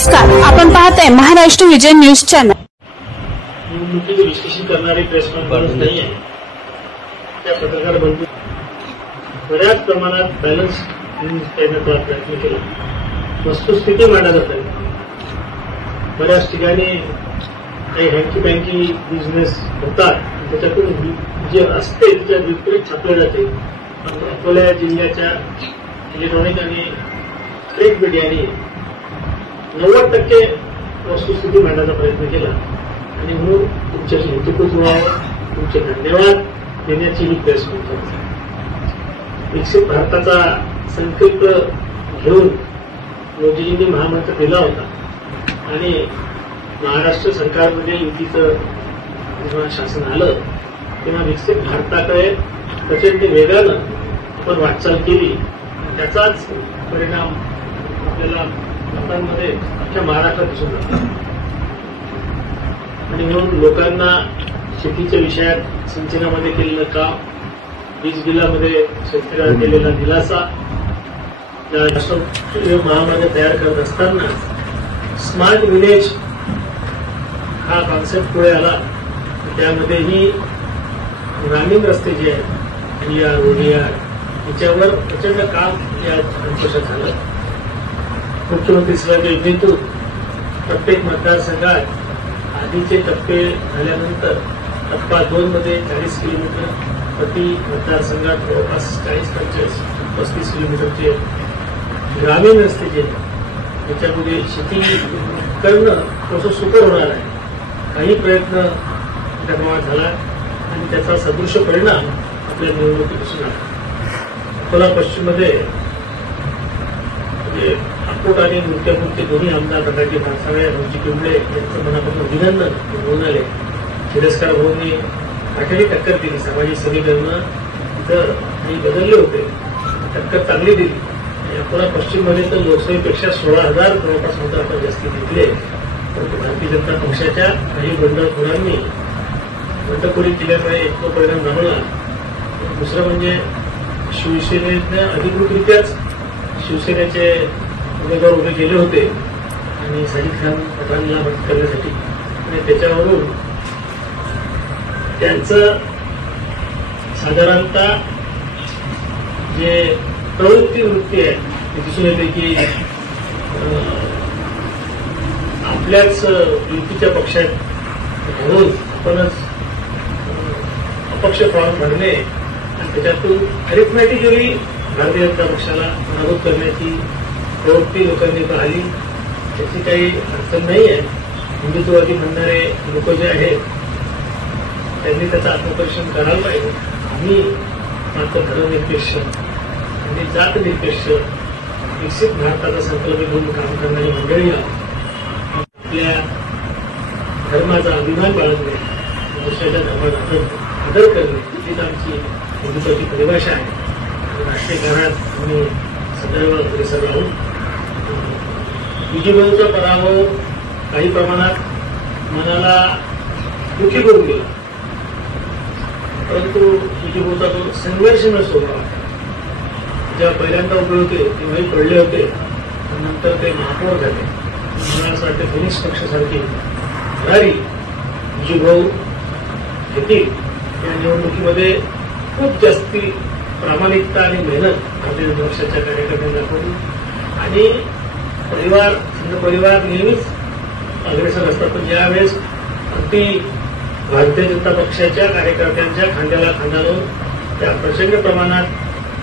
नमस्कार, आपण पाहताय महाराष्ट्र विजय न्यूज चॅनल। निवडणुकीचे विश्लेषण करणारे प्रेस कॉन्फरन्स नाही आहे। त्या पत्रकार बंधू बऱ्याच प्रमाणात बॅलन्स करण्याचा प्रयत्न केला, वस्तुस्थिती मांडण्याचा प्रयत्न। बऱ्याच ठिकाणी काही हँकी बँकी बिझनेस होतात, त्याच्यातून जे असते त्याच्या विपरीत छापले जाते। अकोला जिल्ह्याच्या इलेक्ट्रॉनिक आणि प्रिंट मीडियाने 90% वस्तुस्थिती मांडण्याचा प्रयत्न केला आणि म्हणून तुमच्याशी हितगुज व्हावं, तुमचे धन्यवाद देण्याची ही प्रेस कॉन्फरन्स। विकसित भारताचा संकल्प घेऊन मोदीजींनी महामंत्र दिला होता आणि महाराष्ट्र सरकारमध्ये युतीचं जेव्हा शासन आलं तेव्हा विकसित भारताकडे प्रचंड वेगानं आपण वाटचाल केली। त्याचाच परिणाम आपल्याला मतांमध्ये अख्ख्या महाराष्ट्रात दिसून येतो आणि म्हणून लोकांना शेतीच्या विषयात सिंचनामध्ये केलेलं काम, वीज बिलामध्ये शेतकऱ्याला केलेला दिलासा, राष्ट्रीय महामार्ग तयार करत असताना स्मार्ट विलेज हा कॉन्सेप्ट पुढे आला। त्यामध्येही ग्रामीण रस्ते जे आहेत ER, ODR याच्यावर प्रचंड काम या अंकुशात झालं। मुख्यमंत्री सहाय्यता योजनेतून प्रत्येक मतदारसंघात आधीचे टप्पे झाल्यानंतर टप्पा 2 मध्ये 40 किलोमीटर प्रति मतदारसंघात जवळपास 40-35 किलोमीटरचे ग्रामीण रस्ते जे आहेत त्याच्यामध्ये शेती करणं थोडंसं सोपं होणार आहे। काही प्रयत्न त्या प्रमाणात झाला आणि त्याचा सदृश्य परिणाम आपल्या निवडणुकीत दिसून आला। अकोला पश्चिममध्ये अकोट आणि मुर्त्यापूरचे दोन्ही आमदार प्रकारचे भासाळे रोजी पिंपळे यांचं मनापासून अभिनंदन होऊन आले। शिरस्कार भाऊंनी आठवडी टक्कर दिली, सामाजिक समीकरणं तिथं काही बदलले होते, टक्कर चांगली दिली। अकोला पश्चिममध्ये तर लोकसभेपेक्षा 16,000 जवळपास मतं आपण जास्ती घेतले, परंतु भारतीय जनता पक्षाच्या काही बंडखोरांनी बंडखोरी केल्यामुळे एक तो परिणाम जाणवला। दुसरं म्हणजे शिवसेनेनं अधिकृतरित्याच शिवसेनेचे उमेदवार उभे केले होते आणि साजिद खान पठाणला मदत करण्यासाठी आणि त्याच्यावरून त्यांचं साधारणतः जे प्रवृत्ती वृत्ती आहे ते दिसून येते की आपल्याच युतीच्या पक्षात घालून आपणच अपक्ष फॉर्म भरणे आणि त्याच्यातून अरिथमॅटिकली भारतीय जनता पक्षाला पराभूत करण्याची प्रवृत्ती लोकांनी पाहिली। त्याची काही अडचण नाही आहे। हिंदुत्ववादी म्हणणारे लोक जे आहेत त्यांनी त्याचं आत्मपरीक्षण करायला पाहिजे। आम्ही मात्र धर्मनिरपेक्ष आणि जातनिरपेक्ष विकसित भारताचा संकल्प घेऊन काम करणारी मंडळी आपल्या धर्माचा अभिमान बाळगणे, दुसऱ्याच्या धर्माचा आदर करणे हीच आमची हिंदुत्वाची परिभाषा आहे। राष्ट्रीय कारणात आम्ही सदैव अग्रेसर राहू। विजयभाऊचा पराभव काही प्रमाणात मनाला दुःखी करून गेला, परंतु विजयभाऊचा तो संघर्षमय स्वभाव आहे। जेव्हा पहिल्यांदा उभे होते तेव्हाही पडले होते, नंतर ते महापौर झाले। मला असं वाटतं फिनिक्स पक्षासारखी भरारी विजयभाऊ घेतील। या निवडणुकीमध्ये खूप जास्ती प्रामाणिकता आणि मेहनत भारतीय जनता पक्षाच्या कार्यकर्त्यांनी दाखवली आणि परिवार नेहमीच अग्रेसर असतात, पण ज्यावेळेस अगदी भारतीय जनता पक्षाच्या कार्यकर्त्यांच्या खांद्याला खांदा लावून त्या प्रचंड प्रमाणात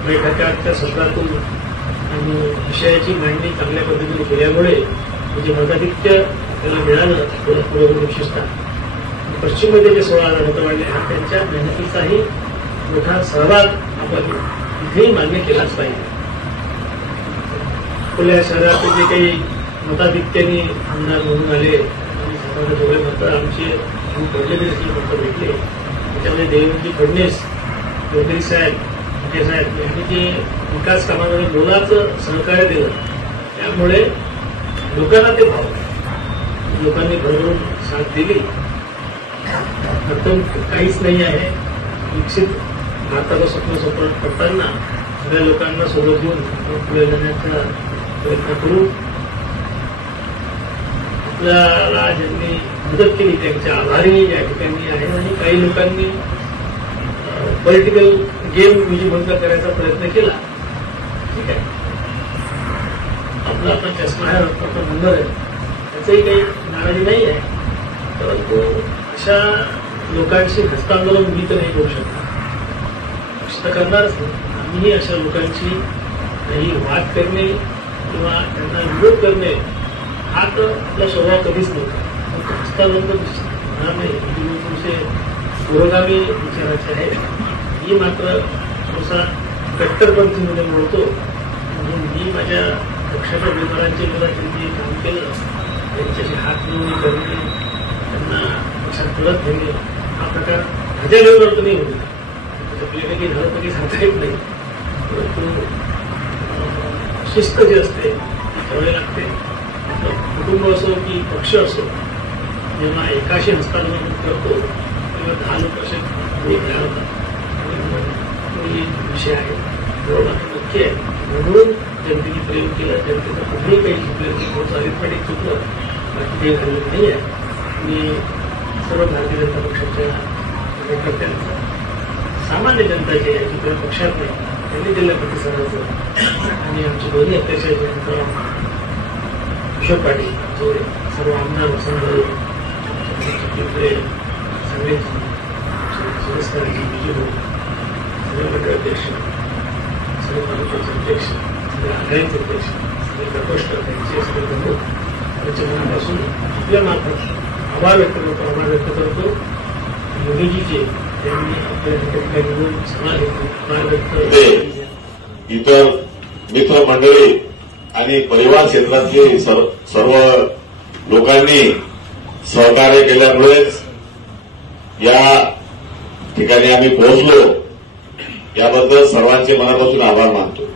बैठकांच्या सत्रातून आणि विषयाची मांडणी चांगल्या पद्धतीने केल्यामुळे म्हणजे मताधिक्य त्याला मिळालं पुढे विशेषतः पश्चिममध्ये जे 16,000 मतं वाढले त्यांच्या मेहनतीचाही मोठा सहभाग आपण इथेही मान्य केलाच पाहिजे। अकोला शहरातील जे काही मताधिक्याने आमदार निवडून आले आणि साधारण जेवढे मतं आमचे पडले तरी मतं भेटले त्याच्यामध्ये देवेंद्र फडणवीस, गडकरी साहेब, मुखे साहेब यांनी जे विकास कामामध्ये मोलाचं सहकार्य दिलं त्यामुळे लोकांना ते भाव लोकांनी भरभरून साथ दिली। काहीच नाही आहे। विकसित भारताचं स्वप्न करताना सगळ्या लोकांना सोबत घेऊन पुढे जाण्याचा प्रयत्न करू। आपल्याला ज्यांनी मदत केली त्यांच्या आभारी या ठिकाणी आहे आणि काही लोकांनी पॉलिटिकल गेम विजयभंग करायचा प्रयत्न केला. ठीक आहे, आपला आता चष्मा आहे, आपला नंबर आहे, त्याचंही काही नाराजी नाही आहे. परंतु अशा लोकांशी हस्तांदोलन मी तर नाही करू शकतो, पक्ष तर करणारच नाही. आम्ही अशा लोकांची काही वाद करणे किंवा त्यांना विरोध करणे हा तर आपला स्वभाव कधीच नव्हता. हस्तांदोलन तर होणार नाही. तुमचे पुरोगामी विचाराचे आहे. मी मात्र थोडासा कट्टरपंथीमध्ये बोलतो. म्हणून मी माझ्या पक्षाच्या उमेदवारांच्या विरोधात जे काम केलं त्यांच्याशी हात मिळवणी करणे, त्यांना पक्षात परत घेणे हा प्रकार माझ्या लेवलवर तर नाही होईल. आपल्याला काही झालं तरी सांगता येत नाही. परंतु शिस्त जी असते ती ठेवावी लागते. कुटुंब असो की पक्ष असो, जेव्हा एकाशी हस्तांदोलन करतो तेव्हा 10 लोक असे तयार होतात आणि विषय आहे बरोबर नक्की आहे. म्हणून जनतेने प्रेम केलं, जनतेचं कुठेही काही चुकलं नाही, कोणतं अरिथमॅटिक चुकलं बाकी काही झालेलं नाही आहे. मी सर्व भारतीय जनता पक्षाच्या कार्यकर्त्यांचं, सामान्य जनता जे आहे जी पक्षात नाही त्यांनी दिल्या प्रतिसादाचं आणि आमचे दोन्ही अध्यक्ष किशोर पाटील, जे सर्व आमदार वसंतराव पिंपळे, सगळे शिरस्करजी, विजयभाऊ, सगळे मंडळाध्यक्ष, सगळे तालुक्याचे अध्यक्ष, सगळे आघाडीचे अध्यक्ष, सगळे प्रकोष्ठ त्यांचे सगळे प्रमुख त्यांच्या मनापासून आपल्या मार्फत आभार व्यक्त करतो. आभार व्यक्त करतो योगीजीचे, त्यांनी आपल्या ठिकाणी घेऊन सभा घेतली. आभार व्यक्त इतर मित्रमंडळी आणि परिवार क्षेत्रातले सर्व लोकांनी सहकार्य केल्यामुळेच या ठिकाणी आम्ही पोहोचलो. याबद्दल सर्वांचे मनापासून आभार मानतो.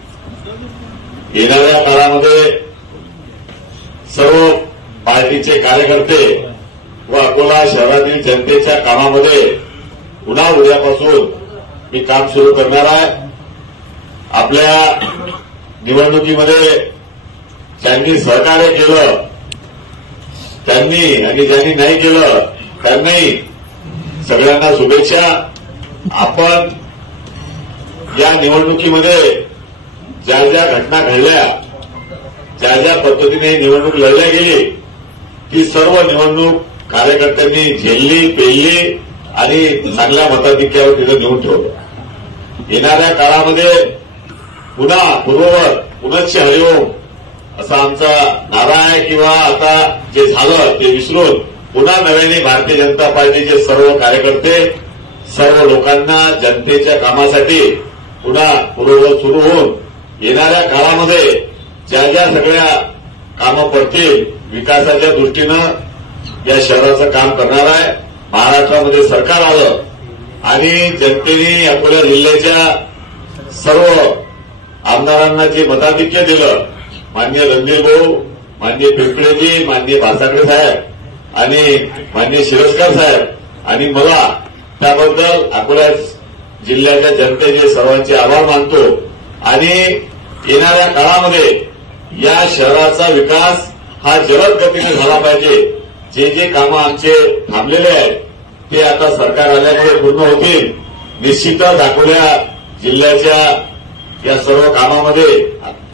येणाऱ्या काळामध्ये सर्व पार्टीचे कार्यकर्ते व अकोला शहरातील जनतेच्या कामामध्ये पुन्हा उद्यापासून मी काम सुरू करणार आहे. आपल्या निवडणुकीमध्ये ज्यांनी सहकार्य केलं त्यांनी आणि ज्यांनी नाही केलं त्यांनाही सगळ्यांना शुभेच्छा. आपण या निवडणुकीमध्ये ज्या ज्या घटना घडल्या, ज्या ज्या पद्धतीने निवडणूक लढल्या गेली ती सर्व निवडणूक कार्यकर्त्यांनी झेलली, पेलली आणि चांगल्या मताधिक्यावर तिथं नेऊन ठेवलं. येणाऱ्या काळामध्ये पुन्हा पूर्ववत पुनश्च हरिओम असा आमचा नारा आहे. किंवा आता जे झालं ते विसरून पुन्हा नव्याने भारतीय जनता पार्टीचे सर्व कार्यकर्ते सर्व लोकांना जनतेच्या कामासाठी पुन्हा पूर्ववत सुरू होऊन येणाऱ्या काळामध्ये ज्या ज्या सगळ्या कामं पडतील विकासाच्या दृष्टीनं या शहराचं काम करणार आहे. महाराष्ट्रामध्ये सरकार आलं आणि जनतेने अकोला जिल्ह्याच्या सर्व आमदारांना जे मताधिक्य दिलं, माननीय रणधीर भाऊ, माननीय पिंपळेजी, माननीय भासाकडे साहेब आणि माननीय शिरस्कर साहेब आणि मला, त्याबद्दल अकोला जिल्ह्याच्या जनतेचे सर्वांचे आभार मानतो. आणि येणाऱ्या काळामध्ये या शहराचा विकास हा जलद गतीने झाला पाहिजे. जे जे कामं आमचे थांबलेले आहेत ते आता सरकार आल्यामुळे पूर्ण होतील. निश्चितच अकोला जिल्ह्याच्या या सर्व कामामध्ये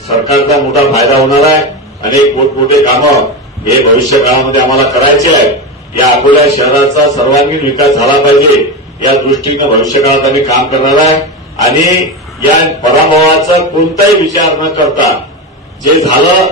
सरकारचा मोठा फायदा होणार आहे. अनेक मोठमोठे कामं हे भविष्य काळामध्ये आम्हाला करायचे आहेत. या अकोला शहराचा सर्वांगीण विकास झाला पाहिजे या दृष्टीनं भविष्य काळात आम्ही काम करणार आहे. आणि या पराभवाचा कोणताही विचार न करता जे झालं